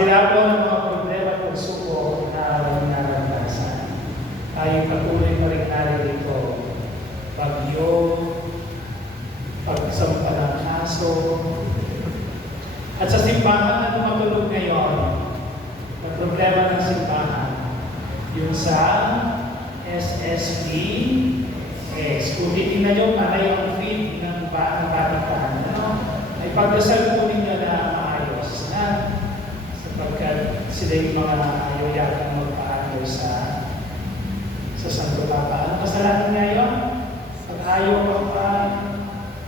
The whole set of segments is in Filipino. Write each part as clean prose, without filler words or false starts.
kabila po ng mga problema at pagsubok na naranasan, tayo patuloy pa rin narito. Bagyo, pagsampa ng kaso, at sa simbahan na tumatulog ngayon, ang problema ng simbahan, yung sa SSP, kung titignan nyo, para yung feed ng Vatican, ay pagdasal po ninyo na maayos na sapagkat sila yung mga ayaw yata magpaano sa Santo Papa. Ano kasalanan ngayon? Pag ayaw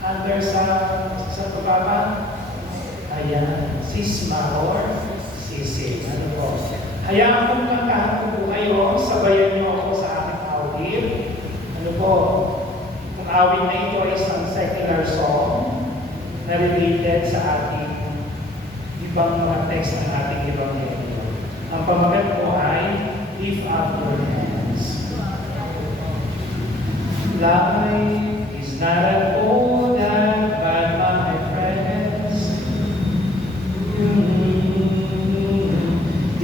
under sa Santo Papa, ayan, sisma or sisim. Ano po? Hayaan kong kakahan po kayo, sabayan niyo ako sa aking awit. Ano po? Ang awit na ito ay isang secular song na related sa ating ibang mga text ng ating Ebanghelyo. Ang pamagat po ay Lift Up Your Hands. Life is not at all that bad, my friends.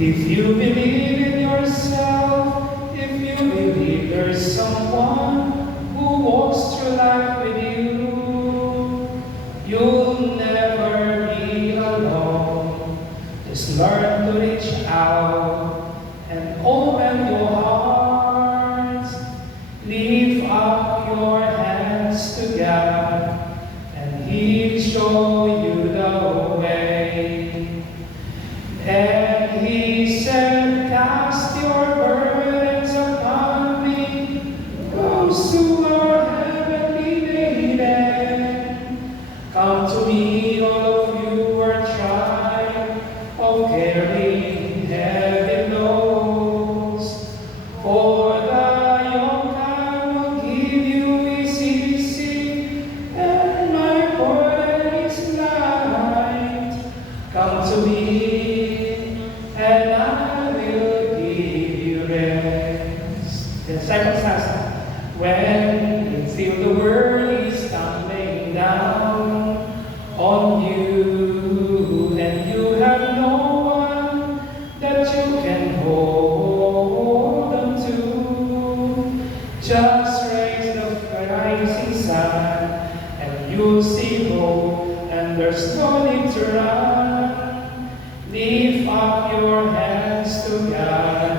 If you believe in yourself, if you believe there's someone who walks through life with you, you'll never be alone. Just learn to reach out and open your hearts. Lift up your hands to God, and He'll show you the way. And He said, cast your burdens upon me, those who are heavily laden. Come to me, all of you who are tried of carrying heavy loads. For the yoke I will give you is easy, and my burden is light. Come to me, and I will give you rest. The second stanza. When you feel the world is tumbling down on you, and you have no one that you can hold on to, just raise the rising sun, and you'll see hope, and there's no need to run. Lift up your hands to God,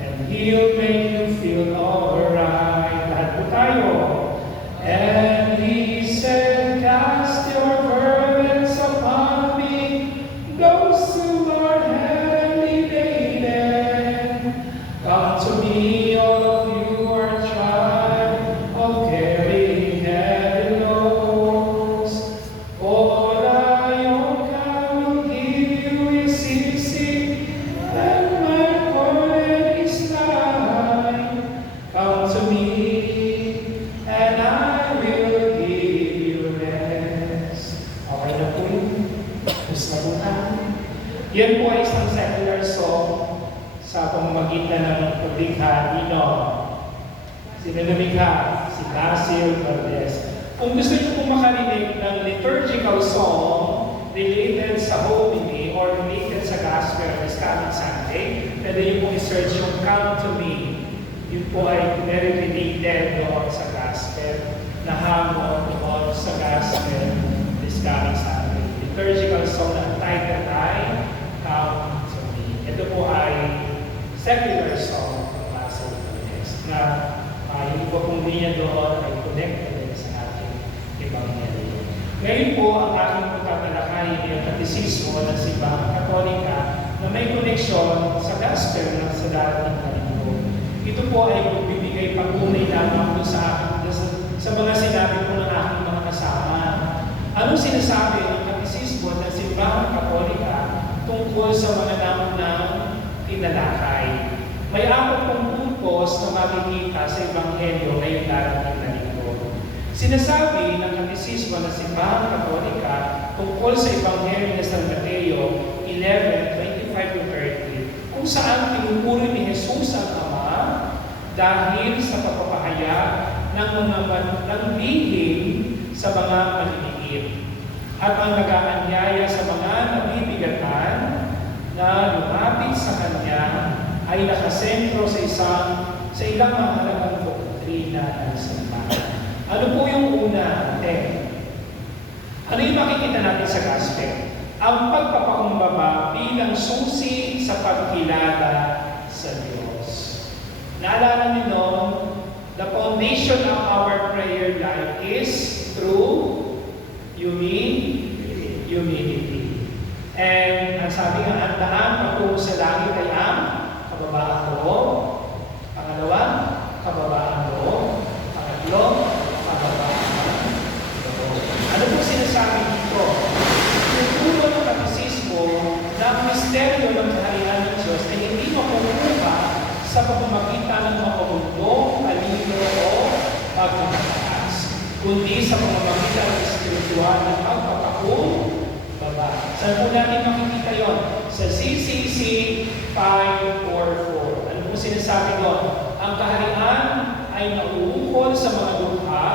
and He'll make you feel alright. Lahat po tayo. And He said, cast your burdens upon me, those who are heavily laden. Come to me, all of you who are tried of carrying heavy loads. For the yoke I will give you is easy, and my burden is light. Come to me, and I will give you rest. Okay na po yun. Gusto na po namin. Yan po ay isang secular song sa pamamagitan ng paglikha nino. Sino lumikha? Si Basil Valdez. Kung gusto niyo pong makarinig ng liturgical song related sa Holy Day or related sa Gospel this coming Sunday, pwede niyo pong i-search yung Come to Me. Yun po ay very related doon sa Gospel, na hamon doon sa Gospel this coming Sunday. Liturgical song na ang title ay Come to Me. Ito po ay secular song ng Basil Valdez na yung iba pong linya doon ay connected sa ating Ebanghelyo. Ngayon po, ang aking pagtatalakayin ay ang katisismo ng Simbahang Katolika na may koneksyon sa Gospel na sa darating na linggo. Ito po ay magbibigay patunay lamang sa mga sinabi po ng aking mga kasama. Anong sinasabi ng katisismo ng Simbahang Katolika tungkol sa mga namunang tinalakay? May 4 puntos na makikita sa Ebanghelyo ngayong darating na linggo. Sinasabi ng katisismo ng Simbahang Katolika tungkol sa Ebanghelyo ng San Mateo 11:25-30, kung saan pinupuri ni Jesus ang Ama dahil sa pagpapahayag ng lihim sa mga maliliit at ang nag-aanyaya sa mga nabibigatan na sa Kanya ay nakasentro sa ilang mahalagang doktrina ng simbahan. Ano po yung una? Ano yung makikita natin sa gospel? Ang pagpapakumbaba bilang susi sa pagkilala sa Diyos. Naalala niyo noon, the foundation of our prayer life is through humility. And ang sabi nga, ang daan patungo sa langit ay ang kababaan loob. Pangalawa, kababaan loob. Pangatlo, kababaan loob. Ano po sinasabi dito? Tinuturo ng katisismo na ang misteryo ng kaharian ng Diyos ay hindi makukuha sa pamamagitan ng mapabundong, talino o pagkakataas, kundi sa pamamagitan ng espiritual na pagpapakumbaba. Saan po natin makikita yon? Sa CCC 544. Ano po sinasabi doon? Ang kaharian ay nauukol sa mga dukha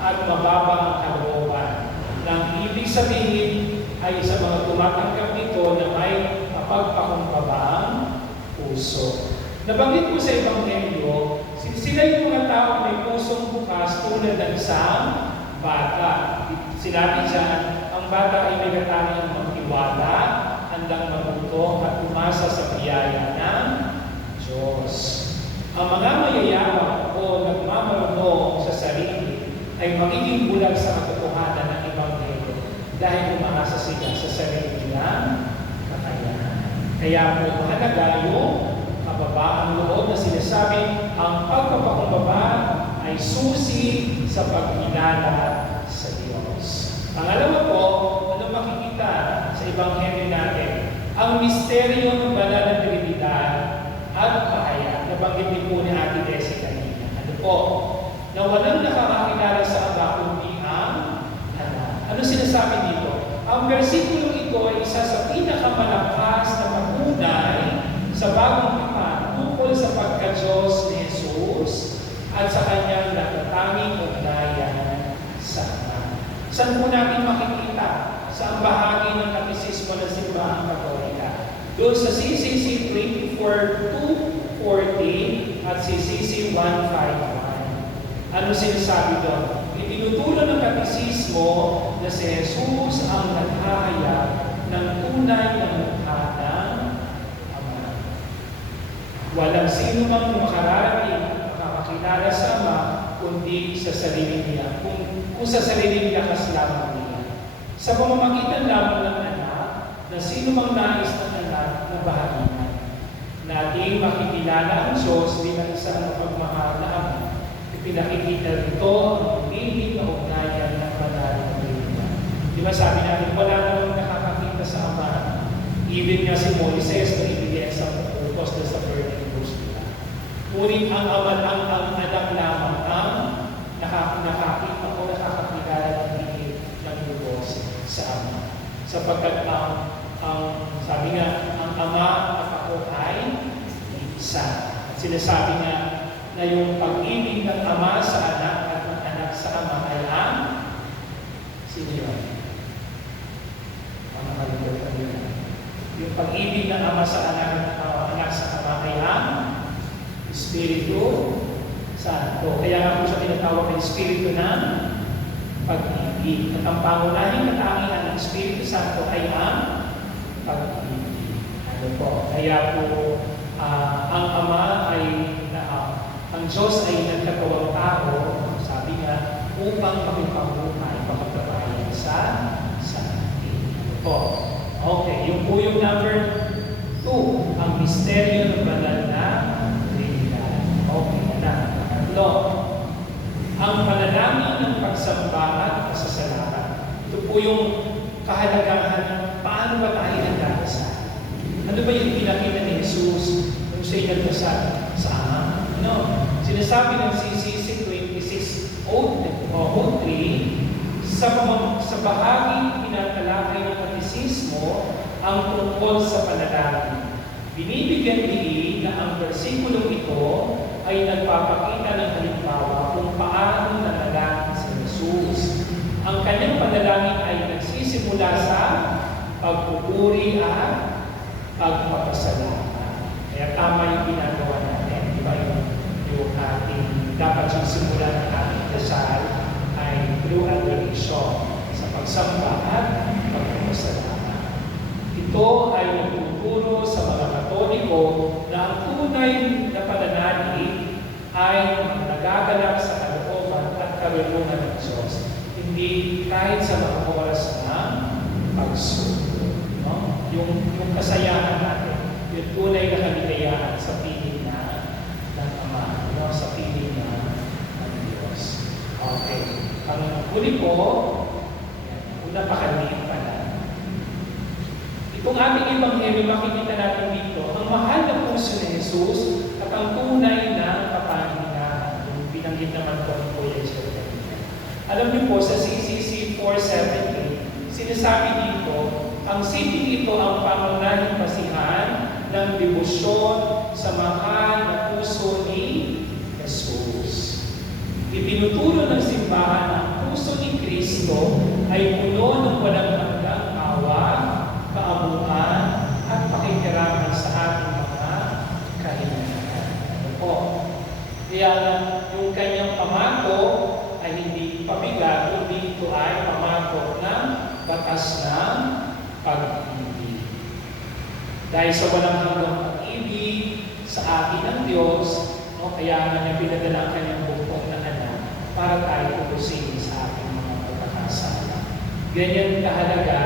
at mababa ang kalooban. Nang ibig sabihin ay sa mga tumatanggap nito na may mapagpakumbabang puso. Nabanggit ko sa Ebanghelyo, sila yung mga tao may pusong bukas tulad ng isang bata. Sinabi dyan, ang bata ay may katangiang magtiwala, handang mabuto at umasa sa biyaya ng Diyos. Ang mga mayayabang o nagmamarunong sa sarili ay magiging bulag sa katotohanan ng Ebanghelyo dahil umaasa sila sa sarili nilang kakayahan. Kaya po mahalaga yung kababaan loob na sinasabi, ang pagpapakumbaba ay susi sa pagkilala sa Diyos. Pangalawa po, ano makikita sa Ebanghelyo natin? Ang misteryo ng banal na Trinidad at kahayag. Nabanggit din po ni Ate Desi kanina. Ano po? Na walang nakakakilala sa Ama kundi ang Anak. Ano sinasabi dito? Ang versikulo ito ay isa sa pinakamalakas na patunay sa bagong tipan tungkol sa pagka-Diyos ni Jesus at sa kanyang natatanging ugnayan sa Ama. Saan po natin makikita? Sa bahagi ng katisismo ng Simbahang Katolika. Doon sa CCC 24:240 at CCC 151. Ano sinasabi doon? Itinuturo ng katisismo na si Jesus ang naghahayag ng tunay na mukha ng Ama. Walang sino mang makararating makakakilala sa Ama kundi sa sarili niya. Kung sa sarili niya kas lamang niya. Sa pamamagitan lamang ng Anak na sino mang nais ng Anak na bahaginan. Nating makikilala ang Diyos bilang isang mapagmahal na Ama. Ipinakikita rito ang hindi na ugnayan ng banal na Biblia. Di ba sabi natin, wala namang nakakakita sa Ama. Even nga si Moises na ibigay sa utos na sa burning bush nila. Ngunit ang Ama ang Anak lamang ang nakakita o nakakakilala ng higit ng lubos sa Ama. Sapagkat sabi nga, ang Ama at ako ay isa. At sinasabi nga na yung pag-ibig ng Ama sa Anak at ng Anak sa Ama ay ang sino yun? Ang nakalimutan nila. Yung pag-ibig ng Ama sa Anak at Anak sa Ama ay ang Espiritu Santo. Kaya nga po siya tinatawag ng Espiritu ng pag-ibig. At ang pangunahing katangian ng Espiritu Santo ay ang pag-ibig. Ano po? Kaya po, ang Ama ay ang Diyos ay nagkatawang tao, sabi nga, upang makipabuhay, makapagpapayan sa atin. Ano po? Okay, yung po yung number 2, ang misteryo ng banal na Trinidad. Okay na. Tatlo, ang panalangin ng pagsamba at pasasalamat. Ito po yung kahalagahan ng paano ba tayo nagdadasal. Ano ba yung pinakita ni Jesus nung siya'y nagdasal sa Ama? No. Sinasabi ng CCC 26:03 sa bahaging pinatalakay ng katisismo ang tungkol sa panalangin. Binibigyan diin na ang versikulong ito ay nagpapakita ng halimbawa kung paano nanalangin si Jesus. Ang kanyang panalangin ay nagsisimula sa pagpupuri at pagpapasalamat. Kaya tama yung ginagawa natin. Di ba yung ating dapat yung simulan ng ating dasal ay through adoration sa pagsamba at pagpapasalamat. Ito ay nagtuturo sa mga Katoliko na ang tunay na pananalig ay nagaganap sa kalooban at karunungan ng Diyos. Hindi kahit sa mga oras ng pagsuko. No? Yung kasayahan natin, yung tunay na kaligayahan sa piling ng Ama, no? Sa piling ng Diyos. Okay. Ang huli po, una pa kanina pala. Itong ating Ebanghelyo, makikita natin dito, ang mahal na puso ni Jesus at ang tunay na kapahingahan. Yung binanggit naman po ng Kuya Jericho. Alam niyo po, sa CCC 478, sinasabi dito, ang city ito ang pangunahing basihan ng debosyon sa mahal na puso ni Jesus. Ipinuturo ng simbahan ang puso ni Kristo ay puno ng walang hanggang awa, kaabuhan, at pakikiraman sa ating mga kahinaan. Ano po? Kaya yung kanyang pamako ay hindi pabigat, kundi ito ay pamako ng batas ng pag-ibig. Dahil sa walang hanggang pag-ibig sa atin ng Diyos, no, kaya nga niya pinadala ang kanyang bukong na anak para tayo tutusin sa ating mga pagkakasala. Ganyan kahalaga,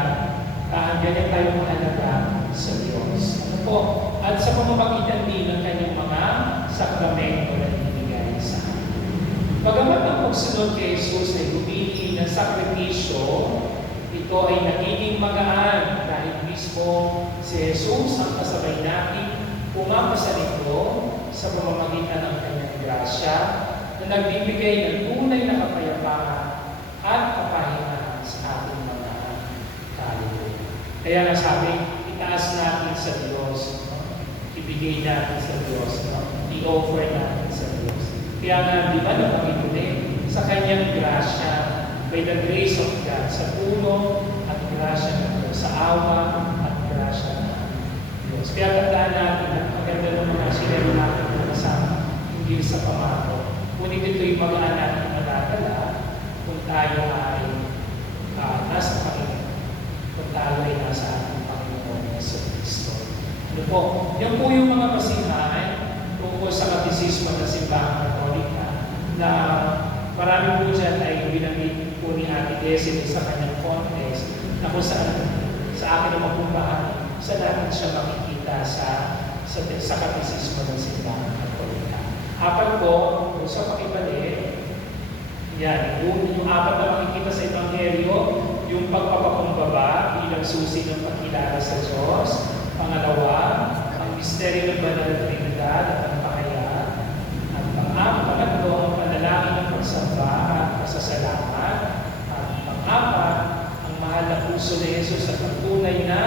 ganyan tayo mahalaga sa Diyos. Ano po? At sa pamamagitan din ng kanyang mga sakramento na ibigay sa atin. Bagamat ang pagsunod kay Jesus ay humili ng sakripisyo, ito ay nagiging magaan dahil mismo si Jesus ang kasabay natin pumapasa nito sa pamamagitan ng kanyang grasya na nagbibigay ng tunay na kapayapaan at kapahingahan sa ating mga kaluluwa. Kaya nga sabi, itaas natin sa Diyos, no? Ibigay natin sa Diyos, no? I-offer natin sa Diyos. Kaya nga, di ba nabanggit ulit, sa kanyang grasya, by the grace of God, sa tulong at grasya ng Diyos, sa awa at grasya ng Diyos. Kaya tandaan natin na maganda ng mga sinero natin na kasama, hindi sa pamako. Ngunit ito'y magaan natin madadala kung tayo ay nasa Panginoon, kung tayo ay nasa ating Panginoon sa Kristo. Ano po? Yan po yung mga basihan tungkol sa katisismo ng Simbahang Katolika na marami po dyan ay binanggit po ni Ate Desi sa kanyang contest na kung saan sa akin ang mapumpahan, sa natin siya makikita sa katisismo ng Simbahang Katolika. Apat po, kung sa pakibalik, yan, yung apat na makikita sa Ebanghelyo, yung pagpapakumbaba bilang susi ng pagkilala sa Diyos. Pangalawa, ang misteryo ng Banal na Trinidad at ang pakayaan. At pangatlo, ang panalangin ng pagsamba at pasasalamat. At pang-apat, ang mahal na puso ni Jesus at ang tunay na